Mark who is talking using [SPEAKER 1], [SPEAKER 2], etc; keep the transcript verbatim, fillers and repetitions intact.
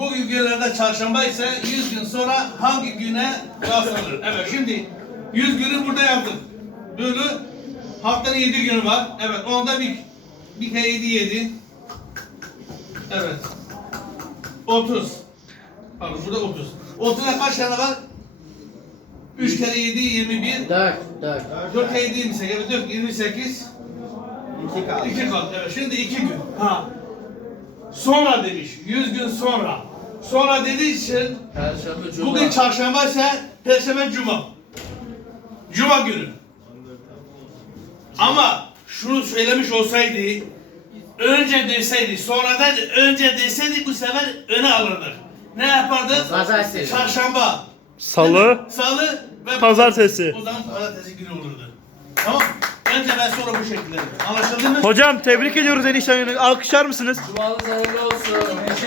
[SPEAKER 1] bugün günlerde çarşamba ise yüz gün sonra hangi güne rastlanır? Evet, şimdi yüz günü burada yaptık. Böyle haftanın yedi günü var. Evet, onda bir bir kere yedi yedi. Evet. otuz. Pardon, burada otuz. otuzda kaç tane var? üç kere yedi yirmi bir.
[SPEAKER 2] dört, dört.
[SPEAKER 1] dört kere yedi yirmi sekiz. Evet, dört yirmi sekiz.
[SPEAKER 3] İki kaldı.
[SPEAKER 1] iki kaldı. Evet, şimdi iki gün. Ha. Sonra demiş. yüz gün sonra. Sonra dediği için
[SPEAKER 2] Perşembe, Cuma.
[SPEAKER 1] bugün çarşamba ise Perşembe, Cuma. Cuma günü. Ama şunu söylemiş olsaydı, önce deseydi, sonradan önce deseydi bu sefer öne alırdık. Ne yapardık?
[SPEAKER 2] Pazartesi.
[SPEAKER 1] Çarşamba,
[SPEAKER 4] Salı,
[SPEAKER 1] Salı ve
[SPEAKER 4] Pazartesi.
[SPEAKER 1] O zaman pazartesi günü olurdu. Tamam. Önce ben sonra bu şekilde. Anlaşıldı mı?
[SPEAKER 4] Hocam tebrik ediyoruz eniştemi. Alkışlar mısınız?
[SPEAKER 2] Cumanız hayırlı olsun.